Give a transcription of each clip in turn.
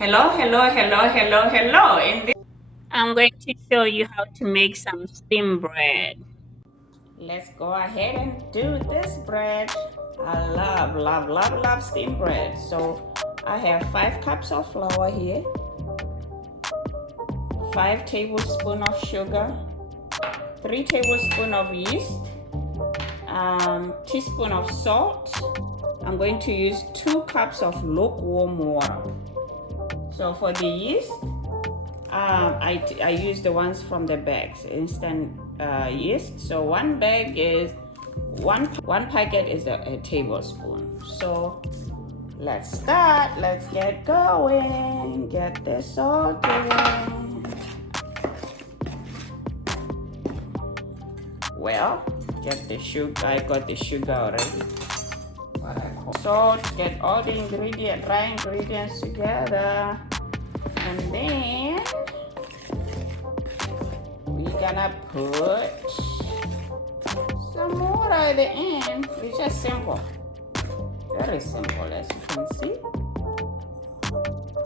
Hello. I'm going to show you how to make some steam bread. Let's go ahead and do this bread. I love steam bread. So I have 5 cups of flour here, 5 tablespoons of sugar, 3 tablespoons of yeast, teaspoon of salt. I'm going to use 2 cups of lukewarm water. So for the yeast, I use the ones from the bags, instant yeast. So one bag is one packet is a tablespoon. So let's start. Let's get going. Get this all doing. Well, get the sugar. I got the sugar already. Salt. Get all the dry ingredients together, and then we're gonna put some water at the end. It's just simple, very simple, as you can see.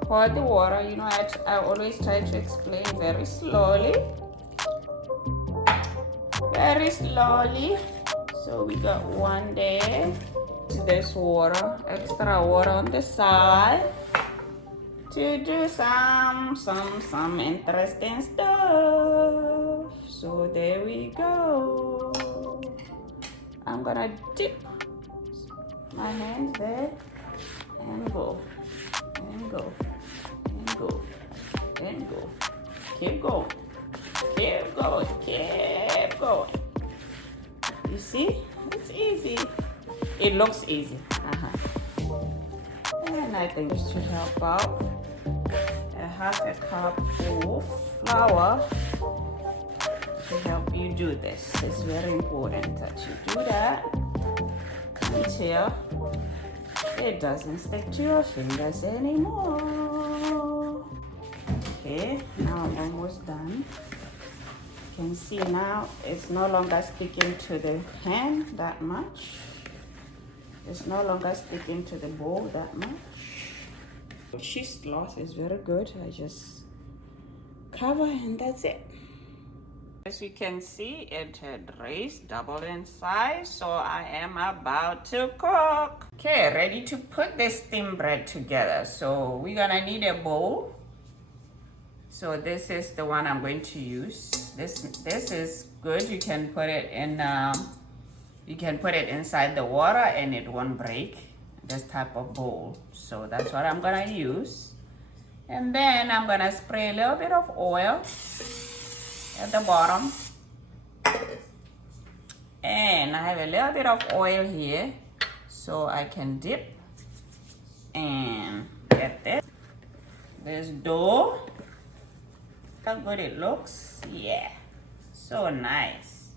Pour the water. You know, I always try to explain very slowly. So we got one there. This water, extra water on the side to do some interesting stuff. So there we go. I'm gonna dip my hand there and go and go and go and go. Keep going. Keep going. Keep going. You see? It's easy. It looks easy. And I think just to help out, I have a cup of flour to help you do this. It's very important that you do that until it doesn't stick to your fingers anymore. Okay, now I'm almost done. You can see now it's no longer sticking to the pan that much. It's no longer sticking to the bowl that much. Cheesecloth is very good. I just cover and that's it. As you can see, it had raised, doubled in size, so I am about to cook. Okay, ready to put this steam bread together. So we're gonna need a bowl. So this is the one I'm going to use. This is good. You can put it in. You can put it inside the water and it won't break. This type of bowl. So that's what I'm gonna use. And then I'm gonna spray a little bit of oil at the bottom. And I have a little bit of oil here so I can dip and get this dough. How good it looks. Yeah, so nice.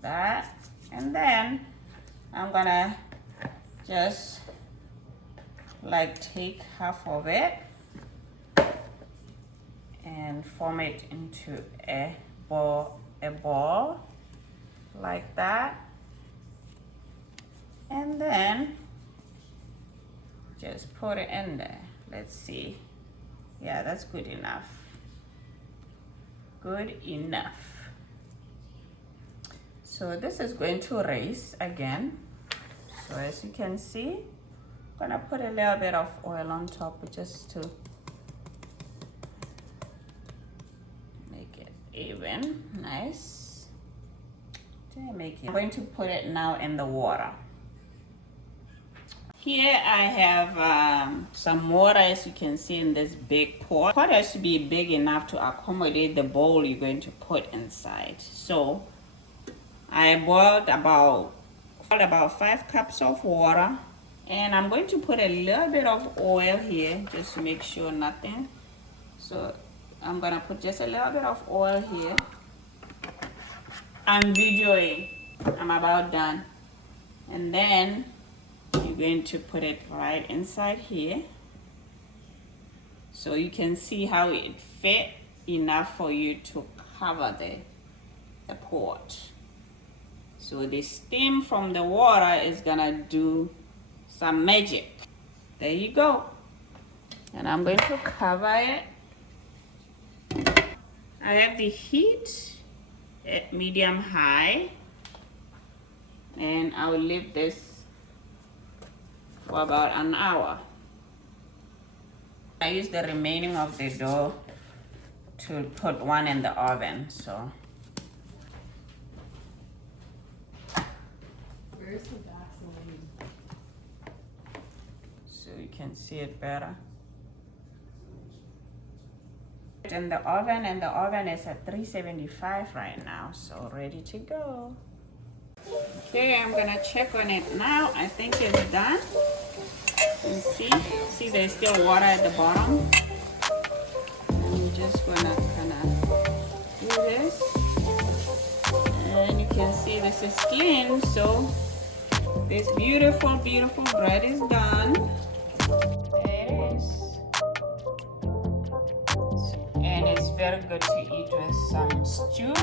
That. And then I'm gonna just like take half of it and form it into a ball like that. And then just put it in there. Let's see. Yeah, that's good enough. Good enough. So this is going to raise again. So as you can see, I'm gonna put a little bit of oil on top just to make it even, nice. I'm going to put it now in the water. Here I have some water, as you can see, in this big pot. The pot has to be big enough to accommodate the bowl you're going to put inside. So I boiled about 5 cups of water, and I'm going to put a little bit of oil here just to make sure nothing. So I'm gonna put just a little bit of oil here. I'm videoing. I'm about done. And then you're going to put it right inside here, so you can see how it fit enough for you to cover the pot. So the steam from the water is gonna do some magic. There you go. And I'm going to cover it. I have the heat at medium high, and I'll leave this for about an hour. I use the remaining of the dough to put one in the oven, so. Where's the Vaseline? So you can see it better. In the oven, and the oven is at 375 right now, so ready to go. Okay, I'm gonna check on it now. I think it's done. You see there's still water at the bottom. I'm just gonna kind of do this, and you can see this is clean. So this beautiful bread is done. There it is. And it's very good to eat with some stew.